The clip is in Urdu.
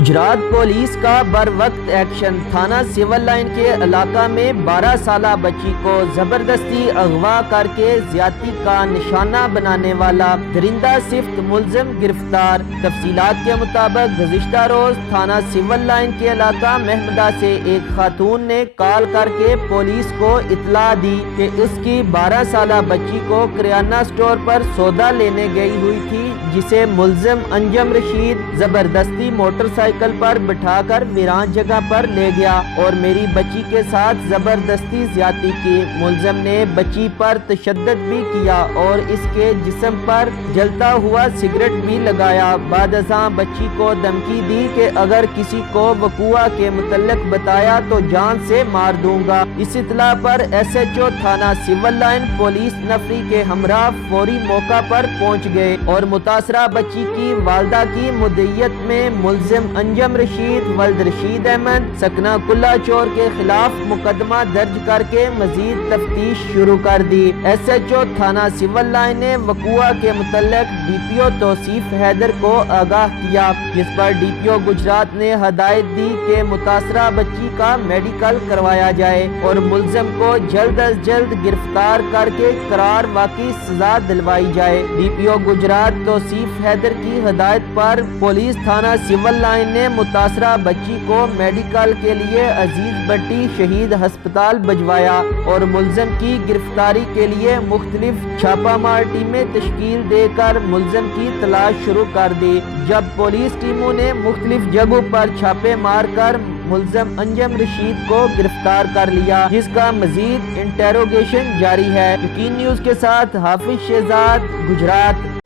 گجرات پولیس کا بر وقت ایکشن۔ تھانہ سول لائن کے علاقہ میں 12 سالہ بچی کو زبردستی اغوا کر کے زیادتی کا نشانہ بنانے والا درندہ صفت ملزم گرفتار۔ تفصیلات کے مطابق گزشتہ روز تھانہ سول لائن کے علاقہ محمدہ سے ایک خاتون نے کال کر کے پولیس کو اطلاع دی کہ اس کی 12 سالہ بچی کو کریانہ سٹور پر سودا لینے گئی ہوئی تھی، جسے ملزم انجم رشید زبردستی موٹر سائیکل پر بٹھا کر ویران جگہ پر لے گیا اور میری بچی کے ساتھ زبردستی زیادتی کی۔ ملزم نے بچی پر تشدد بھی کیا اور اس کے جسم پر جلتا ہوا سگریٹ بھی لگایا۔ بعد ازاں بچی کو دھمکی دی کہ اگر کسی کو وقوع کے متعلق بتایا تو جان سے مار دوں گا۔ اس اطلاع پر ایس ایچ او تھانہ سول لائن پولیس نفری کے ہمراہ فوری موقع پر پہنچ گئے اور متاثرہ بچی کی والدہ کی مدعیت میں ملزم انجم رشید ولد رشید احمد سکنہ کلا چور کے خلاف مقدمہ درج کر کے مزید تفتیش شروع کر دی۔ ایس ایچ او تھانہ سول لائن نے وقوع کے متعلق ڈی پی او توصیف حیدر کو آگاہ کیا، جس پر ڈی پی او گجرات نے ہدایت دی کہ متاثرہ بچی کا میڈیکل کروایا جائے اور ملزم کو جلد از جلد گرفتار کر کے قرار واقعی سزا دلوائی جائے۔ ڈی پی او گجرات توصیف حیدر کی ہدایت پر پولیس تھانہ سول لائن نے متاثرہ بچی کو میڈیکل کے لیے عزیز بٹی شہید ہسپتال بھجوایا اور ملزم کی گرفتاری کے لیے مختلف چھاپہ مار ٹیمیں تشکیل دے کر ملزم کی تلاش شروع کر دی۔ جب پولیس ٹیموں نے مختلف جگہوں پر چھاپے مار کر ملزم انجم رشید کو گرفتار کر لیا، جس کا مزید انٹیروگیشن جاری ہے۔ یقین نیوز کے ساتھ حافظ شہزاد، گجرات۔